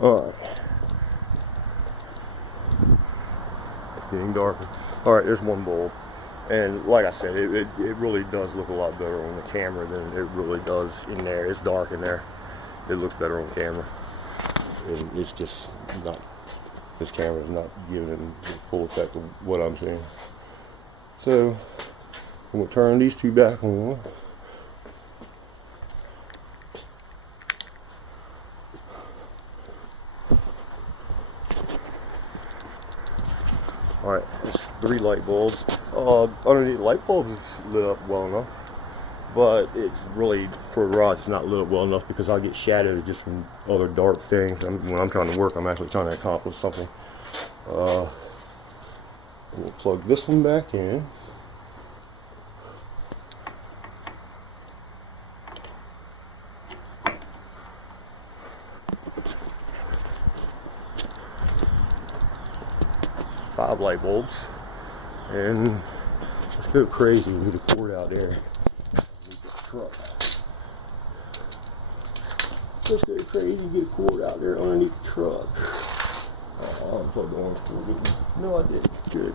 Alright. It's getting darker. Alright, there's one bulb. And like I said, it really does look a lot better on the camera than it really does in there. It's dark in there. It looks better on camera. And it's just not, this camera is not giving it the full effect of what I'm seeing. So, we'll turn these two back on. Alright, there's 3 light bulbs. Underneath the light bulb is lit up well enough, but it's really, for a garage, it's not lit up well enough because I get shadowed just from other dark things. When I'm trying to work, I'm actually trying to accomplish something. We'll plug this one back in. Five light bulbs, and let's go crazy. We need a cord out there. Let's go crazy. Get a cord out there underneath the truck. Oh, I unplugged the orange cord, didn't I? No, I didn't. Good.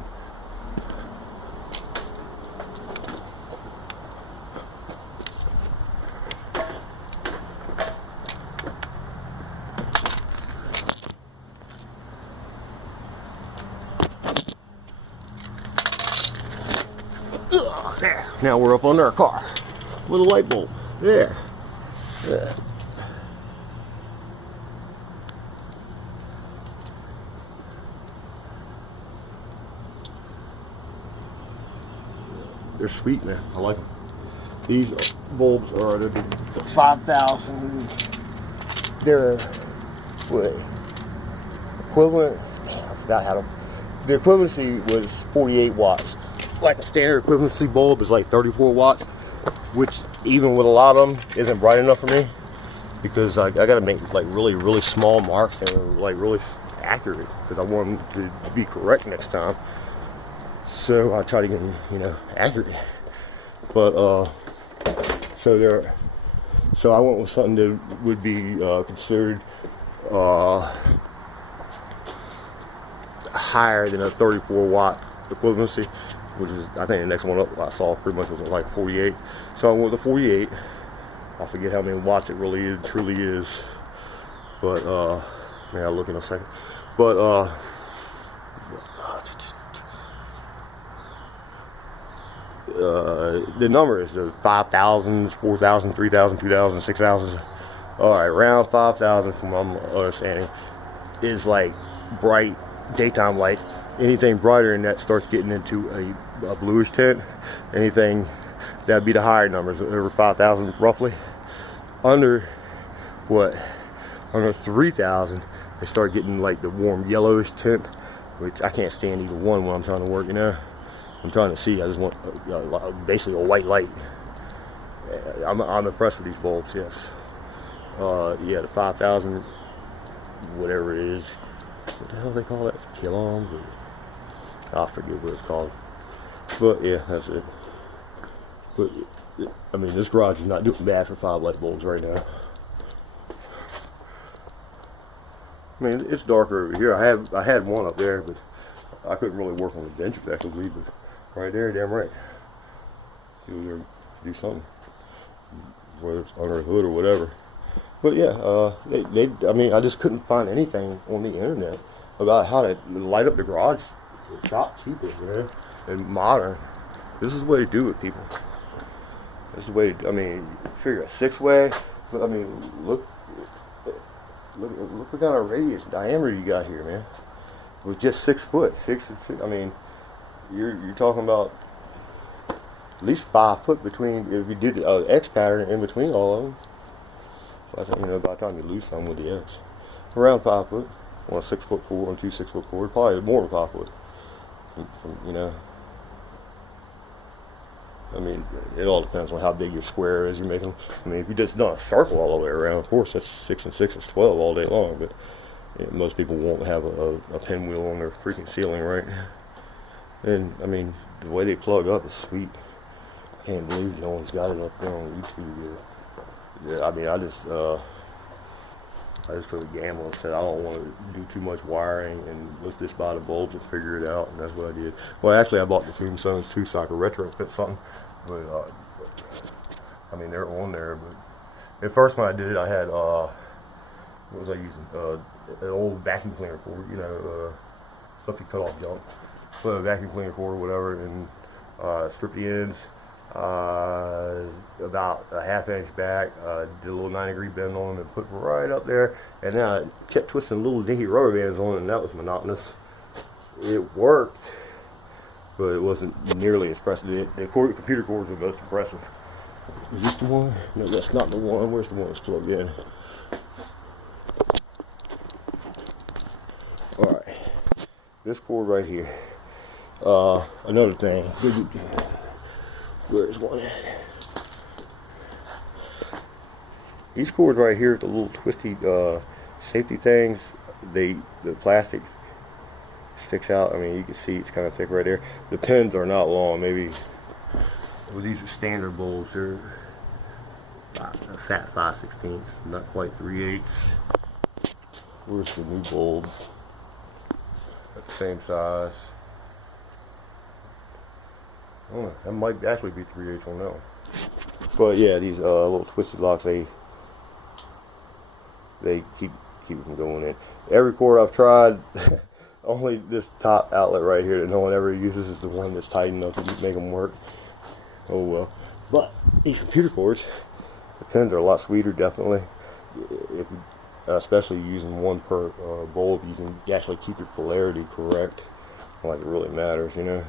There. Now we're up under our car with a light bulb. There. Yeah. They're sweet, man. I like them. These bulbs are the 5,000. They're what, equivalent. I forgot how to. The equivalency was 48 watts. Like a standard equivalency bulb is like 34 watts, which even with a lot of them isn't bright enough for me, because I got to make like really small marks and like really accurate, because I want them to be correct next time. So I try to get, you know, accurate. But so I went with something that would be considered higher than a 34 watt equivalency, which is, I think the next one up I saw pretty much was like 48. So I went with the 48. I forget how many watts it really truly is, but yeah, I'll look in a second. But the number is the 5,000, 4,000, 3,000, 2,000, 6,000. All right, around 5,000 from my understanding is like bright daytime light. Anything brighter than that starts getting into a bluish tint. Anything, that'd be the higher numbers, over 5,000 roughly. Under 3,000, they start getting like the warm yellowish tint, which I can't stand either one when I'm trying to work, you know. I'm trying to see, I just want basically a white light. I'm impressed with these bulbs, yes. Yeah, the 5,000, whatever it is. What the hell do they call that? Kilograms? I forget what it's called. But yeah, that's it. But I mean, this garage is not doing bad for 5 light bulbs right now. I mean, it's darker over here. I had one up there, but I couldn't really work on the bench effectively. But right there, damn right. Do something, whether it's under a hood or whatever. But yeah, I mean, I just couldn't find anything on the internet about how to light up the garage shop cheaply, you know, and modern. This is the way to do it, people. This is the way to, I mean, figure a 6-way, but I mean, look what kind of radius, diameter you got here, man. With just 6 foot, 6 and 6. I mean, you're talking about at least 5 foot between, if you did the X pattern in between all of them. By the time, you know, by the time you lose some with the X, around 5 foot on a 6-foot cord, on 2 6-foot cord, probably more than 5 foot. You know, I mean, it all depends on how big your square is you're making. I mean, if you just done a circle all the way around, of course that's 6 and 6 is 12 all day long. But you know, most people won't have a pinwheel on their freaking ceiling, right? And I mean, the way they plug up is sweet. I can't believe no one's got it up there on YouTube yet. Yeah, I mean, I just I just took a gamble and said I don't want to do too much wiring, and let's just buy the bulbs and figure it out, and that's what I did. Well, actually I bought the tombstones too so I could retrofit something, but I mean they're on there. But at first when I did it, I had what was I using? An old vacuum cleaner cord, you know, stuff you cut off junk. Put a vacuum cleaner cord or whatever, and strip the ends about a ½ inch back, did a little 90-degree bend on them and put right up there, and then I kept twisting little dinky rubber bands on it, and that was monotonous. It worked, but it wasn't nearly as impressive. The computer cords were most impressive. Is this the one? No, that's not the one. Where's the one that's plugged in? Alright, this cord right here. Another thing. Where's one at? These cords right here, the little twisty safety things, the plastic sticks out. I mean, you can see it's kind of thick right there. The pins are not long. Maybe, well, these are standard bulbs. They're a fat 5/16, not quite 3/8. Where's the new bulbs? At the same size. Oh, that might actually be 3/8 on that one. But yeah, these little twisted locks, they keep them going in. Every cord I've tried, only this top outlet right here that no one ever uses is the one that's tight enough to make them work. Oh well. But these computer cords, the pins are a lot sweeter, definitely. Especially using one per bulb, you can actually keep your polarity correct. Like it really matters, you know.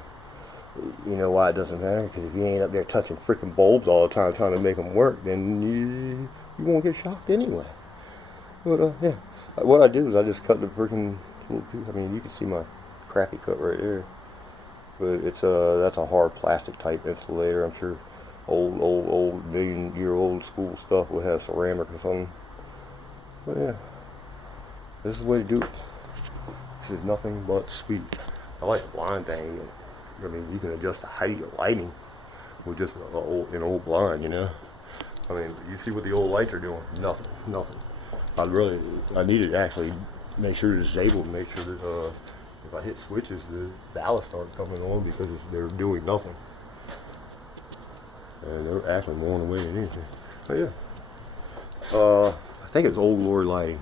You know why it doesn't matter? Because if you ain't up there touching freaking bulbs all the time trying to make them work, then you won't get shocked anyway. But yeah, what I did was I just cut the freaking little piece. I mean, you can see my crappy cut right there. But it's that's a hard plastic type insulator. I'm sure old million-year-old school stuff would have ceramic or something. But yeah, this is the way to do it. This is nothing but sweet. I like the blind thing. I mean, you can adjust the height of lighting with just an old blind, you know. I mean, you see what the old lights are doing? Nothing. I need to actually make sure to disable, make sure that if I hit switches, the ballast starts coming on because they're doing nothing. And they're actually more away than anything. But yeah, I think it's old Lord lighting.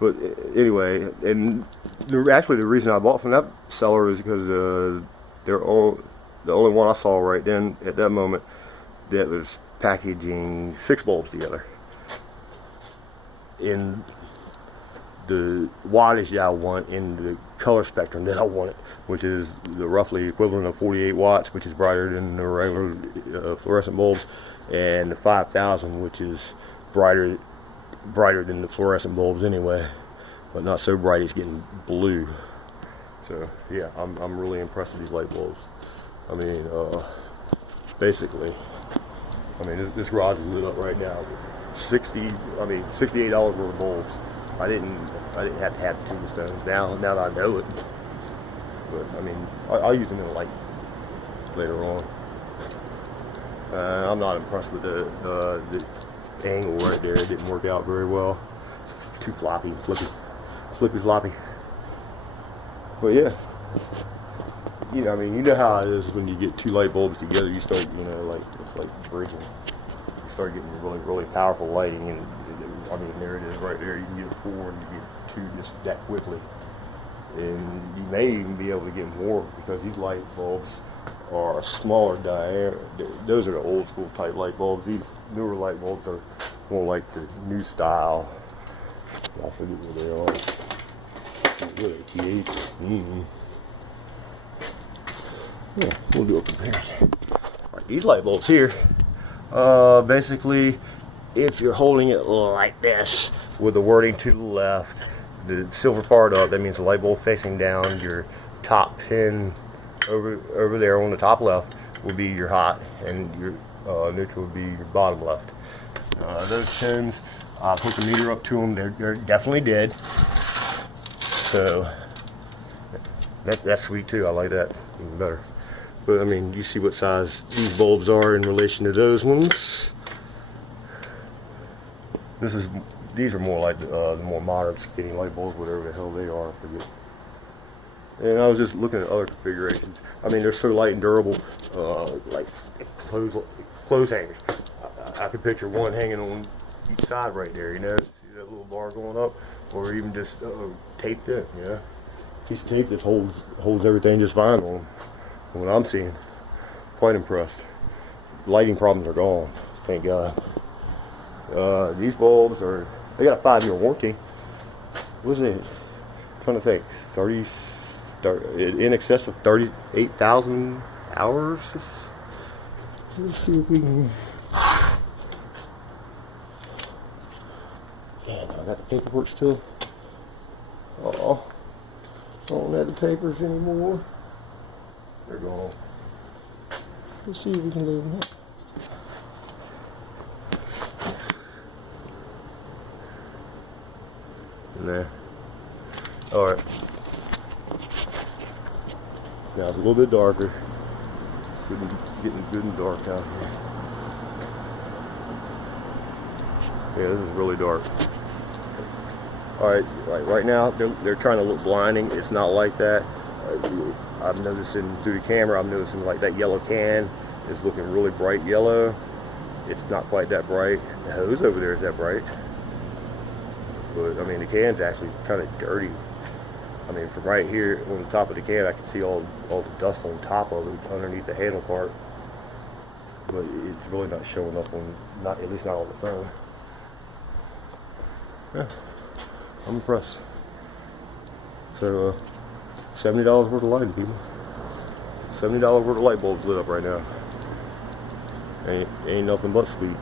But anyway, and actually the reason I bought from that seller is because the only one I saw right then at that moment that was packaging 6 bulbs together in the wattage that I want, in the color spectrum that I wanted, which is the roughly equivalent of 48 watts, which is brighter than the regular fluorescent bulbs, and the 5000, which is brighter than the fluorescent bulbs anyway, but not so bright it's getting blue. So yeah, I'm really impressed with these light bulbs. I mean, basically, I mean this garage is lit up right now with $68 worth of bulbs. I didn't have to have tombstones now that I know it. But I mean, I'll use them in a light later on. I'm not impressed with the angle right there. It didn't work out very well. It's too floppy, flippy floppy. But yeah, you know, I mean, you know how it is when you get 2 light bulbs together. You start, you know, like it's like bridging. You start getting really powerful lighting, and I mean, there it is right there. You can get 4 and you get 2 just that quickly, and you may even be able to get more because these light bulbs are smaller diameter. Those are the old school type light bulbs. These newer light bulbs are more like the new style. I forget what they are. Yeah, we'll do a comparison. Like these light bulbs here, basically, if you're holding it like this with the wording to the left, the silver part up, that means the light bulb facing down, your top pin over there on the top left will be your hot, and your neutral will be your bottom left. Those pins, I put the meter up to them, they're definitely dead. So that's sweet too. I like that even better. But I mean, you see what size these bulbs are in relation to those ones. This is these are more like the more modern skinny light bulbs, whatever the hell they are, I forget. And I was just looking at other configurations. I mean, they're so light and durable, like clothes hangers. I could picture one hanging on each side right there, you know, see that little bar going up, or even just taped in, you know. Piece of tape that holds everything just fine on them. From what I'm seeing, quite impressed. Lighting problems are gone, thank God. These bulbs they got a 5-year warranty. What is it? I'm trying to think, in excess of 38,000 hours. Let's see if we can. Yeah, I got the paperwork still. Oh, I don't have the papers anymore. They're gone. Let's see if we can leave them up. Nah. Alright. Now it's a little bit darker. Getting good and dark out here. Yeah, this is really dark. Alright, right now they're trying to look blinding. It's not like that. I'm noticing through the camera, I'm noticing like that yellow can is looking really bright yellow. It's not quite that bright. The hose over there is that bright. But I mean, the can's actually kind of dirty. I mean, from right here on the top of the can, I can see all the dust on top of it underneath the handle part. But it's really not showing up on, at least not on the phone. Yeah, I'm impressed. So, $70 worth of lighting, people. $70 worth of light bulbs lit up right now. Ain't nothing but sweet.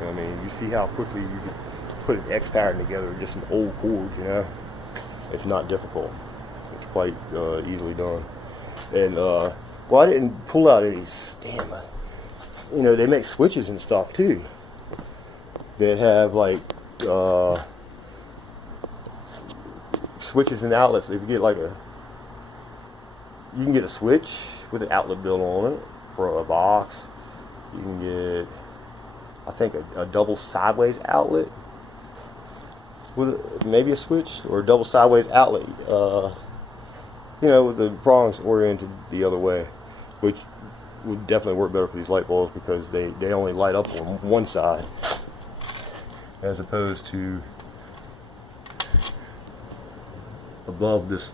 I mean, you see how quickly you can put an X pattern together with just some old cords, you know? It's not difficult. It's quite easily done. And, well, I didn't pull out any, damn, you know, they make switches and stuff too. That have like, switches and outlets. If you get like you can get a switch with an outlet built on it for a box. You can get, I think, a double sideways outlet with maybe a switch, or a double sideways outlet, you know, with the prongs oriented the other way, which would definitely work better for these light bulbs because they only light up on one side, as opposed to above this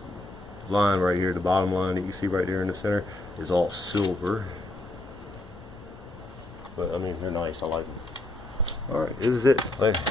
line right here, the bottom line that you see right there in the center is all silver. But I mean, they're nice. I like them. All right, this is it. Later.